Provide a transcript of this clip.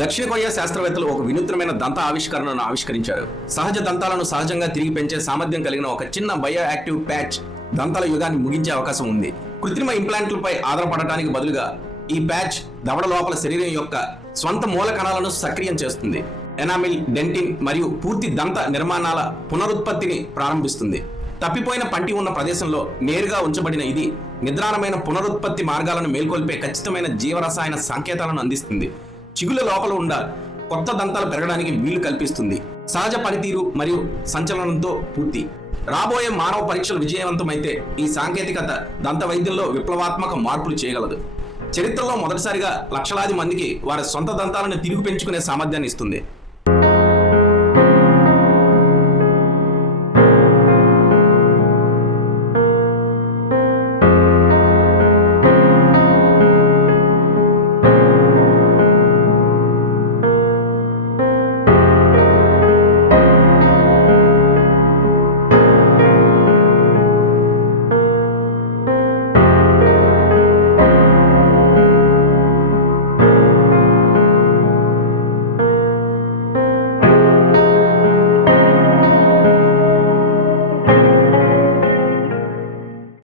దక్షిణ కొరియా శాస్త్రవేత్తలు ఒక వినూత్నమైన దంత ఆవిష్కరణను ఆవిష్కరించారు. సహజ దంతాలను సహజంగా తిరిగి పెంచే సామర్థ్యం కలిగిన ఒక చిన్న బయో యాక్టివ్ ప్యాచ్ దంతాల యుగాన్ని ముగించే అవకాశం ఉంది. కృత్రిమ ఇంప్లాంట్లపై ఆధారపడటానికి బదులుగా ఈ ప్యాచ్ దవడ లోపల శరీరం యొక్క స్వంత మూల కణాలను సక్రియం చేస్తుంది. ఎనామిల్, డెంటిన్ మరియు పూర్తి దంత నిర్మాణాల పునరుత్పత్తిని ప్రారంభిస్తుంది. తప్పిపోయిన పంటి ఉన్న ప్రదేశంలో నేరుగా ఉంచబడిన ఇది నిద్రాణమైన పునరుత్పత్తి మార్గాలను మేల్కొల్పే ఖచ్చితమైన జీవరసాయన సంకేతాలను అందిస్తుంది. చిగుళ్ళ లోపల ఉన్న కొత్త దంతాలు పెరగడానికి వీలు కల్పిస్తుంది. సహజ పనితీరు మరియు సంచలనంతో పూర్తి. రాబోయే మానవ పరీక్షలు విజయవంతమైతే ఈ సాంకేతికత దంత వైద్యంలో విప్లవాత్మక మార్పులు చేయగలదు. చరిత్రలో మొదటిసారిగా లక్షలాది మందికి వారి సొంత దంతాలను తిరిగి పెంచుకునే సామర్థ్యాన్ని ఇస్తుంది.